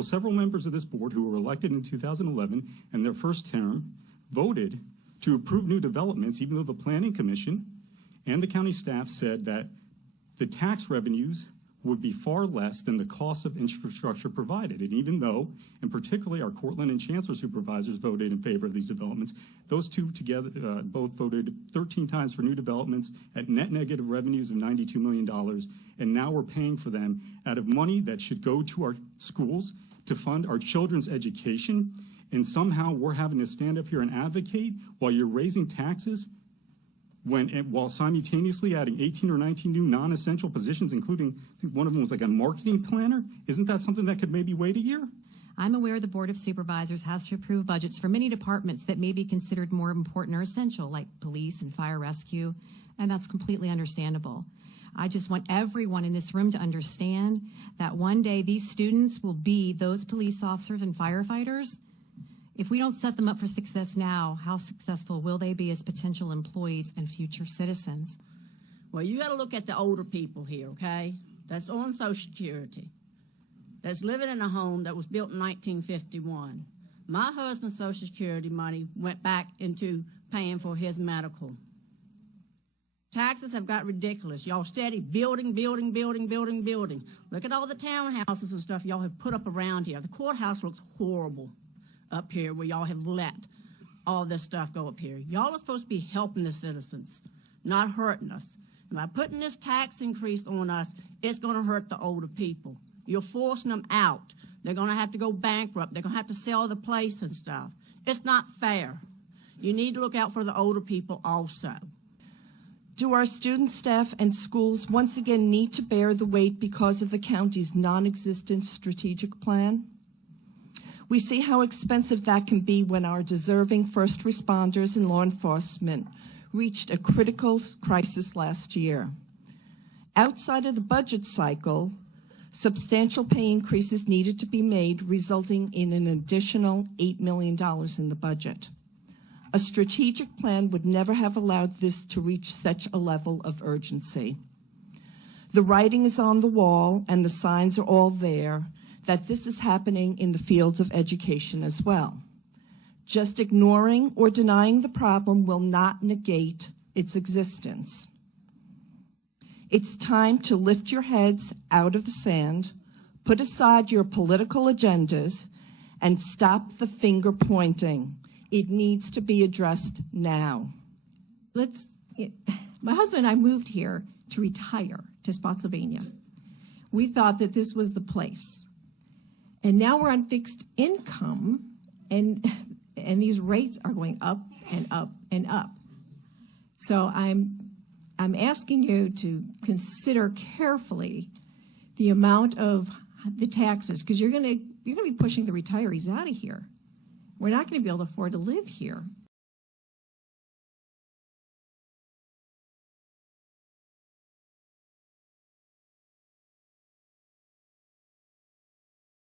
Well, several members of this board who were elected in 2011 and their first term voted to approve new developments, even though the Planning Commission and the county staff said that the tax revenues would be far less than the cost of infrastructure provided. And even though, and particularly our Cortland and Chancellor supervisors voted in favor of these developments, those two together both voted 13 times for new developments at net negative revenues of $92 million. And now we're paying for them out of money that should go to our schools to fund our children's education. And somehow we're having to stand up here and advocate while you're raising taxes while simultaneously adding 18 or 19 new non-essential positions, including, I think one of them was like a marketing planner. Isn't that something that could maybe wait a year? I'm aware the Board of Supervisors has to approve budgets for many departments that may be considered more important or essential, like police and fire rescue, and that's completely understandable. I just want everyone in this room to understand that one day these students will be those police officers and firefighters. If we don't set them up for success now, how successful will they be as potential employees and future citizens? Well, you got to look at the older people here, okay? That's on Social Security, that's living in a home that was built in 1951. My husband's Social Security money went back into paying for his medical. Taxes have got ridiculous. Y'all steady building, building, building, building, building. Look at all the townhouses and stuff y'all have put up around here. The courthouse looks horrible up here where y'all have let all this stuff go up here. Y'all are supposed to be helping the citizens, not hurting us. And by putting this tax increase on us, it's going to hurt the older people. You're forcing them out. They're going to have to go bankrupt. They're going to have to sell the place and stuff. It's not fair. You need to look out for the older people also. Do our students, staff, and schools once again need to bear the weight because of the county's non-existent strategic plan? We see how expensive that can be when our deserving first responders and law enforcement reached a critical crisis last year. Outside of the budget cycle, substantial pay increases needed to be made, resulting in an additional $8 million in the budget. A strategic plan would never have allowed this to reach such a level of urgency. The writing is on the wall and the signs are all there that this is happening in the fields of education as well. Just ignoring or denying the problem will not negate its existence. It's time to lift your heads out of the sand, put aside your political agendas, and stop the finger pointing. It needs to be addressed now. My husband and I moved here to retire to Spotsylvania. We thought that this was the place. And now we're on fixed income, and these rates are going up and up and up. So I'm asking you to consider carefully the amount of the taxes, because you're going to be pushing the retirees out of here. We're not going to be able to afford to live here